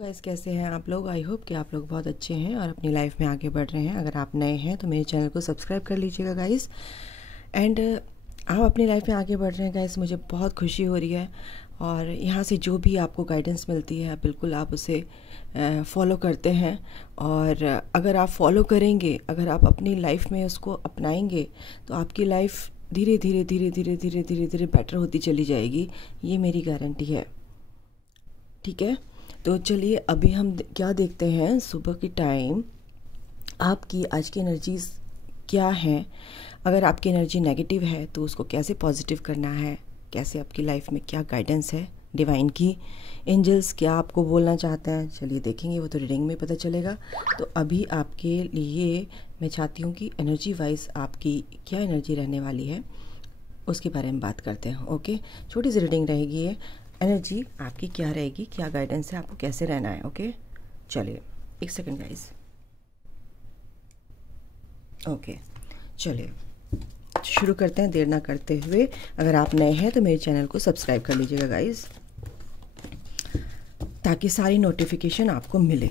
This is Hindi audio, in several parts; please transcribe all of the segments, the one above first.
गाइस, कैसे हैं आप लोग। आई होप कि आप लोग बहुत अच्छे हैं और अपनी लाइफ में आगे बढ़ रहे हैं। अगर आप नए हैं तो मेरे चैनल को सब्सक्राइब कर लीजिएगा गाइस। एंड आप अपनी लाइफ में आगे बढ़ रहे हैं गाइस, मुझे बहुत खुशी हो रही है। और यहाँ से जो भी आपको गाइडेंस मिलती है बिल्कुल आप उसे फॉलो करते हैं। और अगर आप फॉलो करेंगे, अगर आप अपनी लाइफ में उसको अपनाएंगे तो आपकी लाइफ धीरे धीरे धीरे धीरे धीरे धीरे धीरे बेटर होती चली जाएगी। ये मेरी गारंटी है। ठीक है, तो चलिए अभी हम क्या देखते हैं। सुबह की टाइम आपकी आज की एनर्जीज क्या हैं। अगर आपकी एनर्जी नेगेटिव है तो उसको कैसे पॉजिटिव करना है, कैसे आपकी लाइफ में क्या गाइडेंस है डिवाइन की, एंजल्स क्या आपको बोलना चाहते हैं, चलिए देखेंगे। वो तो रीडिंग में पता चलेगा। तो अभी आपके लिए मैं चाहती हूँ कि एनर्जी वाइज आपकी क्या एनर्जी रहने वाली है उसके बारे में बात करते हैं। ओके, छोटी सी रीडिंग रहेगी ये। एनर्जी आपकी क्या रहेगी, क्या गाइडेंस है, आपको कैसे रहना है। ओके, चलिए एक सेकंड गाइस। ओके, चलिए शुरू करते हैं देर ना करते हुए। अगर आप नए हैं तो मेरे चैनल को सब्सक्राइब कर लीजिएगा गाइस, ताकि सारी नोटिफिकेशन आपको मिले।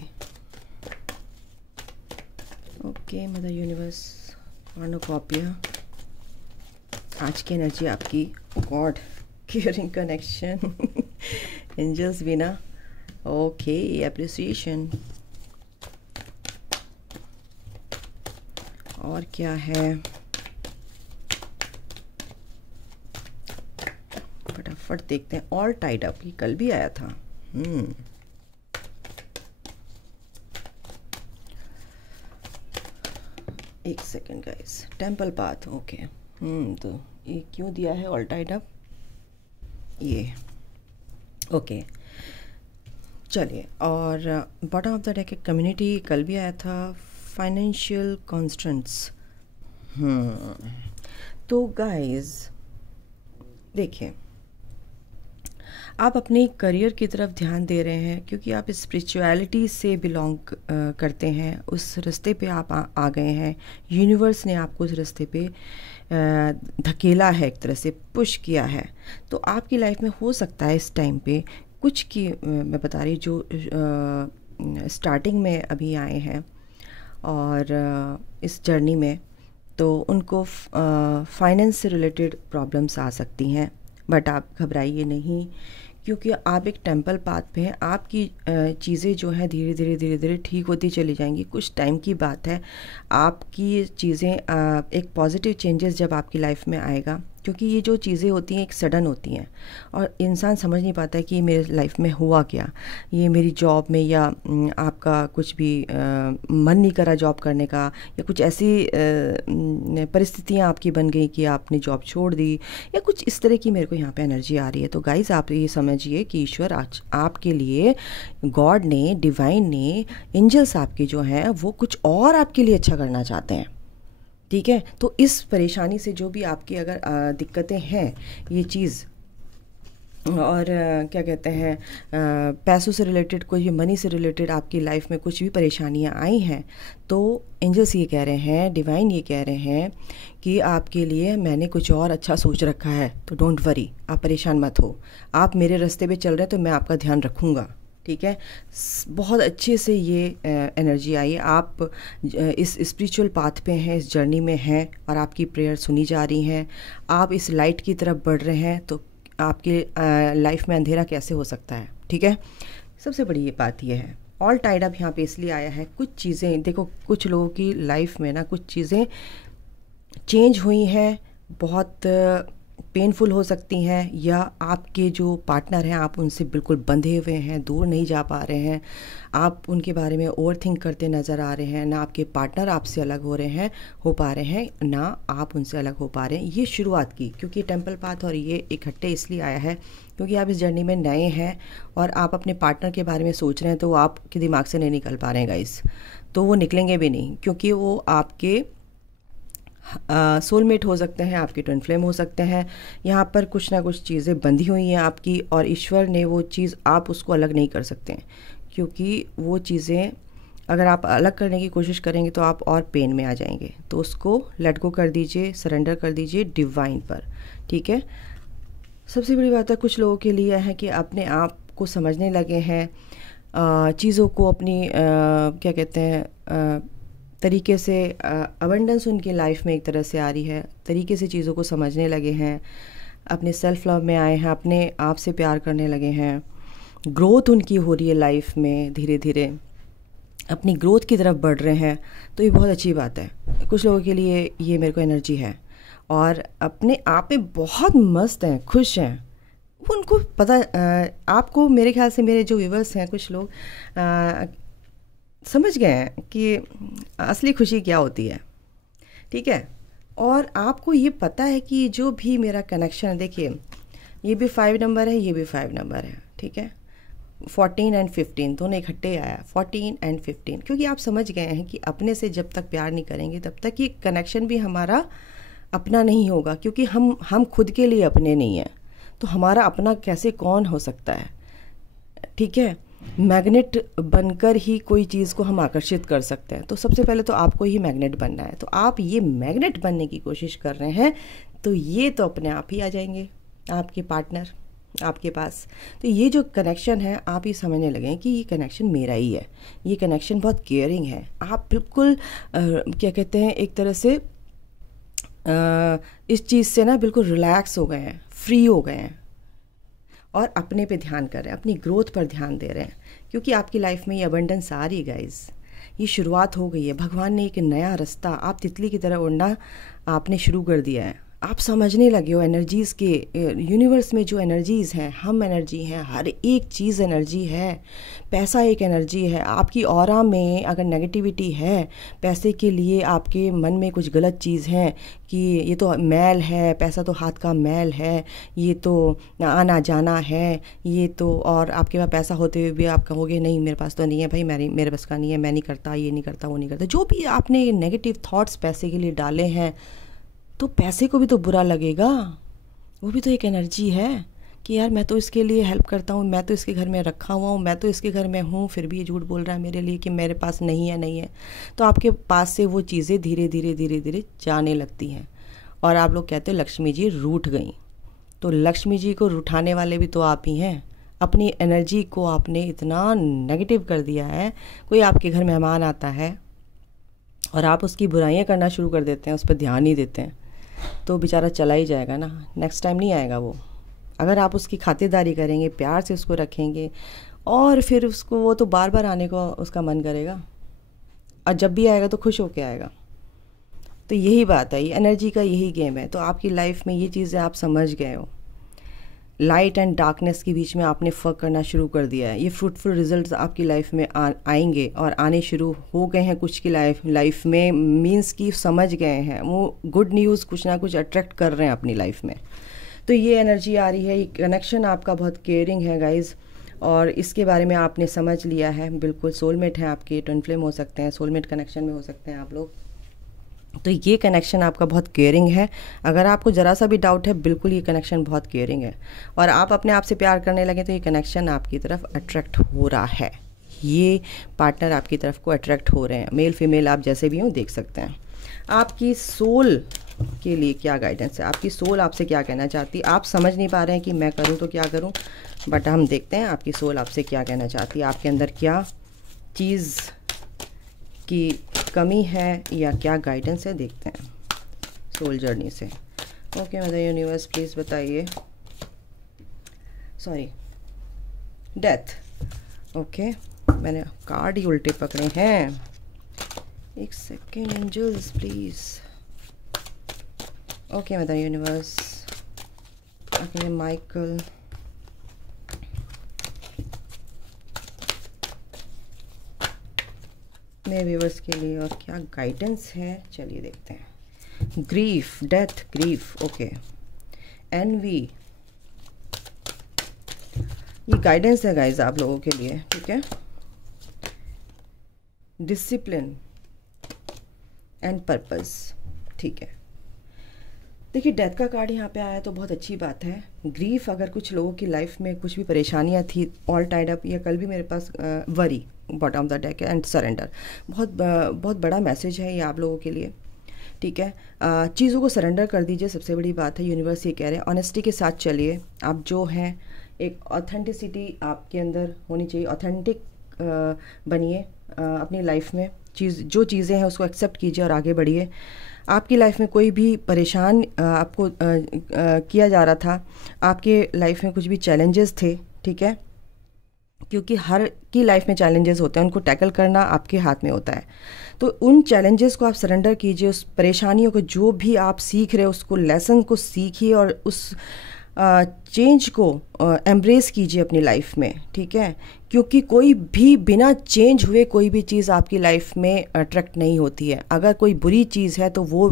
ओके, मदर यूनिवर्स कॉर्नोकॉपिया, आज की एनर्जी आपकी। गॉड क्यूरिंग कनेक्शन एंजल्स भी ना। Okay, appreciation. और क्या है, फटाफट देखते हैं। ऑल टाइड अप, ये कल भी आया था। एक second guys. Temple path, okay. तो ये क्यों दिया है ऑल टाइड अप ये। ओके, चलिए। और bottom of the deck community कल भी आया था। Financial constants. तो गाइस देखिए, आप अपने करियर की तरफ ध्यान दे रहे हैं क्योंकि आप स्पिरिचुअलिटी से बिलोंग करते हैं। उस रास्ते पे आप आ गए हैं। यूनिवर्स ने आपको उस रास्ते पे धकेला है, एक तरह से पुश किया है। तो आपकी लाइफ में हो सकता है इस टाइम पे कुछ की मैं बता रही जो स्टार्टिंग में अभी आए हैं और इस जर्नी में, तो उनको फाइनेंस से रिलेटेड प्रॉब्लम्स आ सकती हैं। बट आप घबराइए नहीं, क्योंकि आप एक टेम्पल पाथ पे हैं। आपकी चीज़ें जो हैं धीरे धीरे धीरे धीरे ठीक होती चली जाएंगी। कुछ टाइम की बात है। आपकी चीज़ें एक पॉजिटिव चेंजेस जब आपकी लाइफ में आएगा, क्योंकि ये जो चीज़ें होती हैं एक सडन होती हैं और इंसान समझ नहीं पाता है कि ये मेरे लाइफ में हुआ क्या। ये मेरी जॉब में या आपका कुछ भी मन नहीं करा जॉब करने का, या कुछ ऐसी परिस्थितियाँ आपकी बन गई कि आपने जॉब छोड़ दी, या कुछ इस तरह की मेरे को यहाँ पे एनर्जी आ रही है। तो गाइस आप ये समझिए कि ईश्वर आज आपके लिए, गॉड ने, डिवाइन ने, एंजल्स आपके जो हैं वो कुछ और आपके लिए अच्छा करना चाहते हैं। ठीक है, तो इस परेशानी से जो भी आपकी अगर दिक्कतें हैं, ये चीज़ और क्या कहते हैं पैसों से रिलेटेड, कोई भी मनी से रिलेटेड आपकी लाइफ में कुछ भी परेशानियां आई हैं, तो एंजल्स ये कह रहे हैं, डिवाइन ये कह रहे हैं कि आपके लिए मैंने कुछ और अच्छा सोच रखा है। तो डोंट वरी, आप परेशान मत हो। आप मेरे रास्ते पे चल रहे हैं तो मैं आपका ध्यान रखूँगा। ठीक है, बहुत अच्छे से ये एनर्जी आई। आप इस स्पिरिचुअल पाथ पे हैं, इस जर्नी में हैं और आपकी प्रेयर सुनी जा रही हैं। आप इस लाइट की तरफ बढ़ रहे हैं, तो आपके लाइफ में अंधेरा कैसे हो सकता है। ठीक है, सबसे बड़ी ये बात ये है। ऑल टाइड अप यहाँ पे इसलिए आया है, कुछ चीज़ें देखो, कुछ लोगों की लाइफ में ना कुछ चीज़ें चेंज हुई हैं, बहुत पेनफुल हो सकती हैं, या आपके जो पार्टनर हैं आप उनसे बिल्कुल बंधे हुए हैं, दूर नहीं जा पा रहे हैं। आप उनके बारे में ओवर थिंक करते नज़र आ रहे हैं। ना आपके पार्टनर आपसे अलग हो पा रहे हैं, ना आप उनसे अलग हो पा रहे हैं। ये शुरुआत की, क्योंकि टेम्पल पाथ और ये इकट्ठे इसलिए आया है क्योंकि आप इस जर्नी में नए हैं और आप अपने पार्टनर के बारे में सोच रहे हैं, तो वो आपके दिमाग से नहीं निकल पा रहे हैं गाइस। तो वो निकलेंगे भी नहीं, क्योंकि वो आपके सोलमेट हो सकते हैं, आपके ट्विन फ्लेम हो सकते हैं। यहाँ पर कुछ ना कुछ चीज़ें बंधी हुई हैं आपकी, और ईश्वर ने वो चीज़, आप उसको अलग नहीं कर सकते हैं, क्योंकि वो चीज़ें अगर आप अलग करने की कोशिश करेंगे तो आप और पेन में आ जाएंगे। तो उसको लेट गो कर दीजिए, सरेंडर कर दीजिए डिवाइन पर। ठीक है, सबसे बड़ी बात है कुछ लोगों के लिए है कि अपने आप को समझने लगे हैं, चीज़ों को अपनी क्या कहते हैं तरीके से, अबंडेंस उनकी लाइफ में एक तरह से आ रही है, तरीके से चीज़ों को समझने लगे हैं, अपने सेल्फ लव में आए हैं, अपने आप से प्यार करने लगे हैं, ग्रोथ उनकी हो रही है लाइफ में, धीरे धीरे अपनी ग्रोथ की तरफ बढ़ रहे हैं। तो ये बहुत अच्छी बात है। कुछ लोगों के लिए ये मेरे को एनर्जी है और अपने आप में बहुत मस्त हैं, खुश हैं। वो उनको पता, आपको मेरे ख्याल से मेरे जो व्यूवर्स हैं कुछ लोग समझ गए हैं कि असली खुशी क्या होती है, ठीक है। और आपको ये पता है कि जो भी मेरा कनेक्शन है, देखिए ये भी 5 नंबर है, ये भी 5 नंबर है, ठीक है। 14 एंड 15 दोनों इकट्ठे आया, 14 एंड 15, क्योंकि आप समझ गए हैं कि अपने से जब तक प्यार नहीं करेंगे तब तक ये कनेक्शन भी हमारा अपना नहीं होगा, क्योंकि हम खुद के लिए अपने नहीं हैं, तो हमारा अपना कैसे कौन हो सकता है, ठीक है। मैग्नेट बनकर ही कोई चीज़ को हम आकर्षित कर सकते हैं। तो सबसे पहले तो आपको ही मैग्नेट बनना है। तो आप ये मैग्नेट बनने की कोशिश कर रहे हैं, तो ये तो अपने आप ही आ जाएंगे आपके पार्टनर आपके पास। तो ये जो कनेक्शन है, आप ये समझने लगें कि ये कनेक्शन मेरा ही है, ये कनेक्शन बहुत केयरिंग है। आप बिल्कुल क्या कहते हैं, एक तरह से इस चीज़ से ना बिल्कुल रिलैक्स हो गए हैं, फ्री हो गए हैं और अपने पे ध्यान कर रहे हैं, अपनी ग्रोथ पर ध्यान दे रहे हैं, क्योंकि आपकी लाइफ में ये अबंडेंस आ रही है गाइस। ये शुरुआत हो गई है, भगवान ने एक नया रास्ता, आप तितली की तरह उड़ना आपने शुरू कर दिया है। आप समझने लगे हो एनर्जीज़ के, यूनिवर्स में जो एनर्जीज़ हैं, हम एनर्जी हैं, हर एक चीज़ एनर्जी है। पैसा एक एनर्जी है। आपकी ऑरा में अगर नेगेटिविटी है, पैसे के लिए आपके मन में कुछ गलत चीज़ है कि ये तो मैल है, पैसा तो हाथ का मैल है, ये तो आना जाना है, ये तो, और आपके पास पैसा होते हुए भी आप कहोगे नहीं मेरे पास तो नहीं है भाई, मेरे बस का नहीं है, मैं नहीं करता, ये नहीं करता, वो नहीं करता। जो भी आपने नेगेटिव थॉट्स पैसे के लिए डाले हैं, तो पैसे को भी तो बुरा लगेगा। वो भी तो एक एनर्जी है कि यार मैं तो इसके लिए हेल्प करता हूँ, मैं तो इसके घर में रखा हुआ हूँ, मैं तो इसके घर में हूँ, फिर भी ये झूठ बोल रहा है मेरे लिए कि मेरे पास नहीं है, नहीं है। तो आपके पास से वो चीज़ें धीरे धीरे धीरे धीरे जाने लगती हैं और आप लोग कहते हो लक्ष्मी जी रूठ गई। तो लक्ष्मी जी को रूठाने वाले भी तो आप ही हैं। अपनी एनर्जी को आपने इतना नेगेटिव कर दिया है। कोई आपके घर मेहमान आता है और आप उसकी बुराइयां करना शुरू कर देते हैं, उस पर ध्यान नहीं देते हैं, तो बेचारा चला ही जाएगा ना, नेक्स्ट टाइम नहीं आएगा वो। अगर आप उसकी खातिरदारी करेंगे, प्यार से उसको रखेंगे, और फिर उसको, वो तो बार बार आने को उसका मन करेगा, और जब भी आएगा तो खुश होके आएगा। तो यही बात है, ये एनर्जी का यही गेम है। तो आपकी लाइफ में ये चीज़ें आप समझ गए हो, लाइट एंड डार्कनेस के बीच में आपने फ़र्क करना शुरू कर दिया है। ये फ्रूटफुल रिजल्ट्स आपकी लाइफ में आएंगे और आने शुरू हो गए हैं कुछ की लाइफ में, मींस कि समझ गए हैं वो गुड न्यूज़ कुछ ना कुछ अट्रैक्ट कर रहे हैं अपनी लाइफ में। तो ये एनर्जी आ रही है, ये कनेक्शन आपका बहुत केयरिंग है गाइज़, और इसके बारे में आपने समझ लिया है। बिल्कुल सोलमेट है आपके, ट्विन फ्लेम हो सकते हैं, सोलमेट कनेक्शन में हो सकते हैं आप लोग। तो ये कनेक्शन आपका बहुत केयरिंग है। अगर आपको ज़रा सा भी डाउट है, बिल्कुल ये कनेक्शन बहुत केयरिंग है, और आप अपने आप से प्यार करने लगे तो ये कनेक्शन आपकी तरफ अट्रैक्ट हो रहा है। ये पार्टनर आपकी तरफ को अट्रैक्ट हो रहे हैं, मेल फीमेल आप जैसे भी हो देख सकते हैं। आपकी सोल के लिए क्या गाइडेंस है, आपकी सोल आपसे क्या कहना चाहती है। आप समझ नहीं पा रहे हैं कि मैं करूँ तो क्या करूँ, बट हम देखते हैं आपकी सोल आपसे क्या कहना चाहती है, आपके अंदर क्या चीज़ की कमी है या क्या गाइडेंस है, देखते हैं सोल जर्नी से। ओके मदर यूनिवर्स प्लीज़ बताइए। Sorry, death. ओके, मैंने कार्ड ही उल्टे पकड़े हैं। एक second angels please. Okay mother universe, okay Michael, मेरे व्यूवर्स के लिए और क्या गाइडेंस है, चलिए देखते हैं। Grief, death, grief, okay, envy, ये गाइडेंस है गाइज आप लोगों के लिए, ठीक है। डिसिप्लिन एंड पर्पस, ठीक है। देखिए डेथ का कार्ड यहाँ पे आया तो बहुत अच्छी बात है। ग्रीफ, अगर कुछ लोगों की लाइफ में कुछ भी परेशानियाँ थी, ऑल टाइड अप, या कल भी मेरे पास very bottom of the deck and surrender, बहुत बड़ा मैसेज है ये आप लोगों के लिए, ठीक है। चीज़ों को सरेंडर कर दीजिए, सबसे बड़ी बात है। यूनिवर्स ये कह रहे हैं ऑनेस्टी के साथ चलिए। आप जो हैं, एक ऑथेंटिसिटी आपके अंदर होनी चाहिए, ऑथेंटिक बनिए अपनी लाइफ में। जो चीज़ें हैं उसको एक्सेप्ट कीजिए और आगे बढ़िए। आपकी लाइफ में कोई भी परेशान आपको किया जा रहा था, आपके लाइफ में कुछ भी चैलेंजेस थे, ठीक है, क्योंकि हर की लाइफ में चैलेंजेस होते हैं, उनको टैकल करना आपके हाथ में होता है। तो उन चैलेंजेस को आप सरेंडर कीजिए, उस परेशानियों को जो भी आप सीख रहे हो उसको लेसन को सीखिए और उस चेंज को एम्ब्रेस कीजिए अपनी लाइफ में, ठीक है, क्योंकि कोई भी बिना चेंज हुए कोई भी चीज़ आपकी लाइफ में अट्रैक्ट नहीं होती है। अगर कोई बुरी चीज़ है तो वो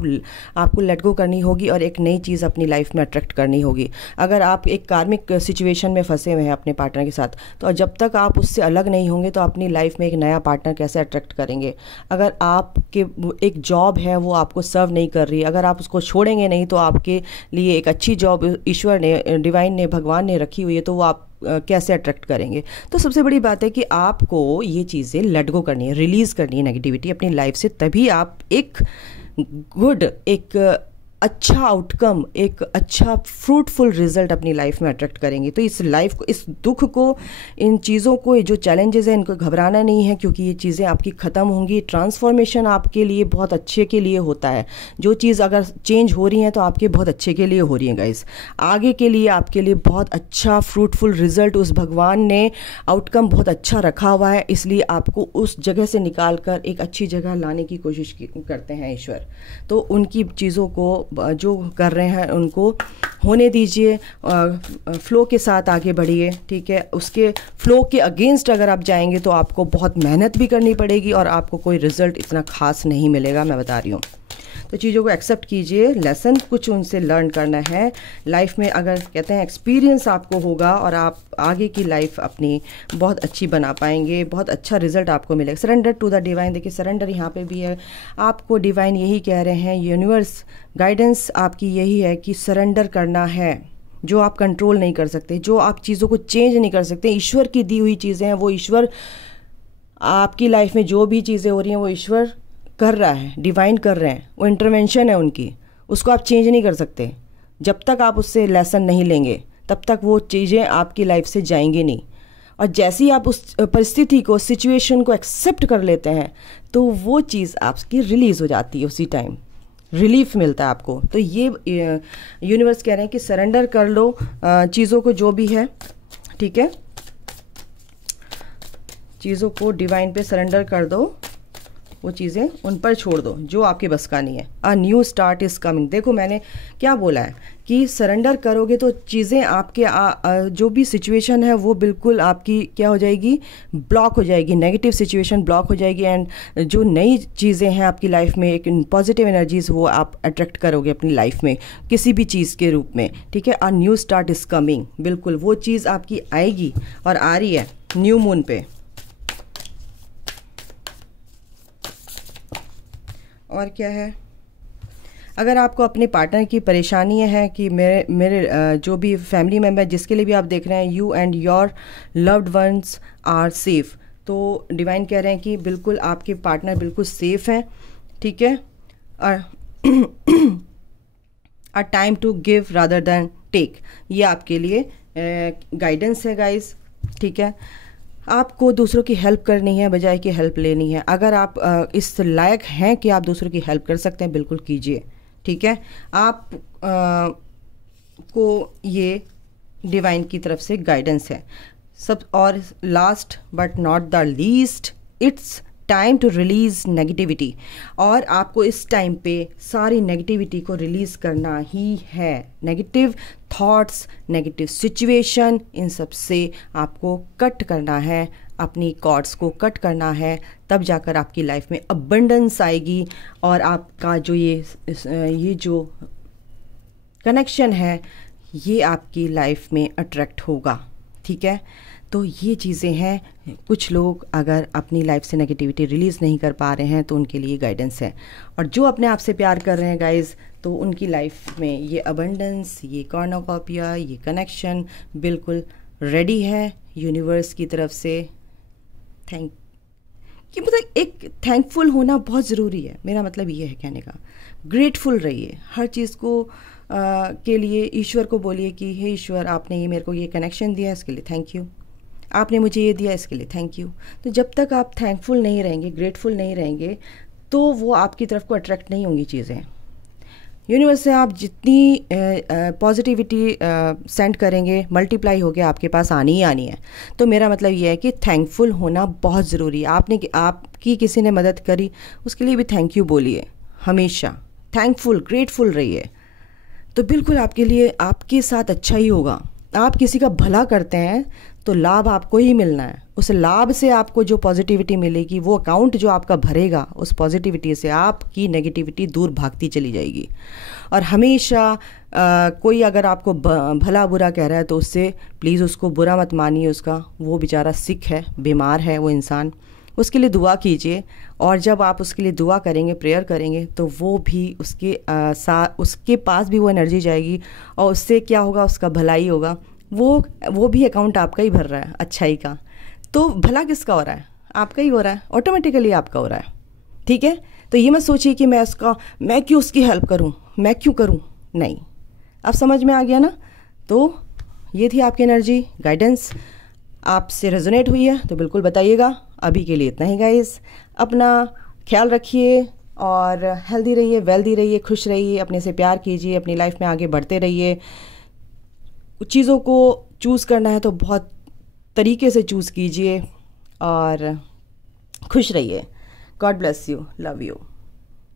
आपको लेट गो करनी होगी और एक नई चीज़ अपनी लाइफ में अट्रैक्ट करनी होगी। अगर आप एक कार्मिक सिचुएशन में फंसे हुए हैं अपने पार्टनर के साथ, तो जब तक आप उससे अलग नहीं होंगे तो अपनी लाइफ में एक नया पार्टनर कैसे अट्रैक्ट करेंगे। अगर आपके एक जॉब है वो आपको सर्व नहीं कर रही, अगर आप उसको छोड़ेंगे नहीं तो आपके लिए एक अच्छी जॉब ईश्वर ने, डिवाइन ने, भगवान ने रखी हुई है, तो वो आप कैसे अट्रैक्ट करेंगे। तो सबसे बड़ी बात है कि आपको ये चीज़ें लेट गो करनी है, रिलीज़ करनी है नेगेटिविटी अपनी लाइफ से, तभी आप एक गुड, एक अच्छा आउटकम, एक अच्छा फ्रूटफुल रिजल्ट अपनी लाइफ में अट्रैक्ट करेंगे। तो इस लाइफ को, इस दुख को, इन चीज़ों को, जो चैलेंजेस हैं इनको घबराना नहीं है, क्योंकि ये चीज़ें आपकी ख़त्म होंगी। ट्रांसफॉर्मेशन आपके लिए बहुत अच्छे के लिए होता है। जो चीज़ अगर चेंज हो रही है तो आपके बहुत अच्छे के लिए हो रही है गाइस, आगे के लिए आपके लिए बहुत अच्छा फ्रूटफुल रिजल्ट उस भगवान ने आउटकम बहुत अच्छा रखा हुआ है। इसलिए आपको उस जगह से निकाल कर एक अच्छी जगह लाने की कोशिश करते हैं ईश्वर। तो उनकी चीज़ों को जो कर रहे हैं उनको होने दीजिए, फ्लो के साथ आगे बढ़िए, ठीक है। उसके फ्लो के अगेंस्ट अगर आप जाएंगे तो आपको बहुत मेहनत भी करनी पड़ेगी और आपको कोई रिजल्ट इतना खास नहीं मिलेगा, मैं बता रही हूँ। तो चीज़ों को एक्सेप्ट कीजिए, लेसन कुछ उनसे लर्न करना है लाइफ में। अगर कहते हैं एक्सपीरियंस आपको होगा और आप आगे की लाइफ अपनी बहुत अच्छी बना पाएंगे, बहुत अच्छा रिजल्ट आपको मिलेगा। सरेंडर टू द डिवाइन, देखिए सरेंडर यहाँ पे भी है, आपको डिवाइन यही कह रहे हैं, यूनिवर्स गाइडेंस आपकी यही है कि सरेंडर करना है। जो आप कंट्रोल नहीं कर सकते, जो आप चीज़ों को चेंज नहीं कर सकते, ईश्वर की दी हुई चीज़ें हैं, वो ईश्वर आपकी लाइफ में जो भी चीज़ें हो रही हैं वो ईश्वर कर रहा है, डिवाइन कर रहे हैं, वो इंटरवेंशन है उनकी, उसको आप चेंज नहीं कर सकते। जब तक आप उससे लेसन नहीं लेंगे तब तक वो चीज़ें आपकी लाइफ से जाएंगी नहीं। और जैसे ही आप उस परिस्थिति को, सिचुएशन को एक्सेप्ट कर लेते हैं तो वो चीज़ आपकी रिलीज़ हो जाती है, उसी टाइम रिलीफ मिलता है आपको। तो ये यूनिवर्स कह रहे हैं कि सरेंडर कर लो चीज़ों को, जो भी है, ठीक है, चीज़ों को डिवाइन पे सरेंडर कर दो, वो चीज़ें उन पर छोड़ दो जो आपके बस का नहीं है। A new start is coming. देखो मैंने क्या बोला है कि सरेंडर करोगे तो चीज़ें आपके जो भी सिचुएशन है वो बिल्कुल आपकी क्या हो जाएगी, ब्लॉक हो जाएगी, नेगेटिव सिचुएशन ब्लॉक हो जाएगी। एंड जो नई चीज़ें हैं आपकी लाइफ में, एक पॉजिटिव एनर्जीज, वो आप अट्रैक्ट करोगे अपनी लाइफ में किसी भी चीज़ के रूप में, ठीक है। A new start is coming, बिल्कुल वो चीज़ आपकी आएगी और आ रही है न्यू मून पे। और क्या है, अगर आपको अपने पार्टनर की परेशानियां हैं कि मेरे जो भी फैमिली मेम्बर जिसके लिए भी आप देख रहे हैं, you and your loved ones are safe, तो डिवाइन कह रहे हैं कि बिल्कुल आपके पार्टनर बिल्कुल सेफ हैं, ठीक है। A time to give rather than take, ये आपके लिए गाइडेंस है गाइस, ठीक है। आपको दूसरों की हेल्प करनी है बजाय कि हेल्प लेनी है। अगर आप इस लायक हैं कि आप दूसरों की हेल्प कर सकते हैं, बिल्कुल कीजिए, ठीक है। आप को ये डिवाइन की तरफ से गाइडेंस है सब। और last but not the least, it's time to release negativity. और आपको इस टाइम पे सारी नेगेटिविटी को रिलीज करना ही है। नेगेटिव थॉट्स, नेगेटिव सिचुएशन, इन सब से आपको कट करना है, अपनी कॉर्ड्स को कट करना है, तब जाकर आपकी लाइफ में अबंडेंस आएगी और आपका जो ये जो कनेक्शन है ये आपकी लाइफ में अट्रैक्ट होगा, ठीक है। तो ये चीज़ें हैं। कुछ लोग अगर अपनी लाइफ से नेगेटिविटी रिलीज़ नहीं कर पा रहे हैं तो उनके लिए गाइडेंस है। और जो अपने आप से प्यार कर रहे हैं गाइज, तो उनकी लाइफ में ये अबंडेंस, ये कॉर्नोकॉपिया, ये कनेक्शन बिल्कुल रेडी है यूनिवर्स की तरफ से। कि मतलब एक थैंकफुल होना बहुत ज़रूरी है, मेरा मतलब ये है कहने का। ग्रेटफुल रहिए हर चीज़ को के लिए। ईश्वर को बोलिए कि हे ईश्वर, आपने ये मेरे को ये कनेक्शन दिया है, इसके लिए थैंक यू। आपने मुझे ये दिया, इसके लिए थैंक यू। तो जब तक आप थैंकफुल नहीं रहेंगे, ग्रेटफुल नहीं रहेंगे, तो वो आपकी तरफ को अट्रैक्ट नहीं होंगी चीज़ें। यूनिवर्स से आप जितनी पॉजिटिविटी सेंड करेंगे, मल्टीप्लाई होकर आपके पास आनी ही आनी है। तो मेरा मतलब ये है कि थैंकफुल होना बहुत ज़रूरी है। आपकी किसी ने मदद करी, उसके लिए भी थैंक यू बोलिए, हमेशा थैंकफुल ग्रेटफुल रहिए। तो बिल्कुल आपके लिए, आपके साथ अच्छा ही होगा। आप किसी का भला करते हैं तो लाभ आपको ही मिलना है। उस लाभ से आपको जो पॉजिटिविटी मिलेगी, वो अकाउंट जो आपका भरेगा, उस पॉजिटिविटी से आपकी नेगेटिविटी दूर भागती चली जाएगी। और हमेशा कोई अगर आपको भला बुरा कह रहा है तो उससे प्लीज़ उसको बुरा मत मानिए। उसका, वो बेचारा सिक है, बीमार है वो इंसान, उसके लिए दुआ कीजिए। और जब आप उसके लिए दुआ करेंगे, प्रेयर करेंगे, तो वो भी उसके पास भी वो एनर्जी जाएगी और उससे क्या होगा, उसका भलाई होगा। वो भी अकाउंट आपका ही भर रहा है अच्छाई का। तो भला किसका हो रहा है? आपका ही हो रहा है, ऑटोमेटिकली आपका हो रहा है। ठीक है, तो ये मत सोचिए कि मैं क्यों उसकी हेल्प करूं, मैं क्यों करूं, नहीं। अब समझ में आ गया ना? तो ये थी आपकी एनर्जी गाइडेंस। आपसे रेजोनेट हुई है तो बिल्कुल बताइएगा। अभी के लिए इतना ही गाइस। अपना ख्याल रखिए और हेल्दी रहिए, वेल्दी रहिए, खुश रहिए, अपने से प्यार कीजिए, अपनी लाइफ में आगे बढ़ते रहिए। चीज़ों को चूज़ करना है तो बहुत तरीके से चूज़ कीजिए और खुश रहिए। God bless you, love you.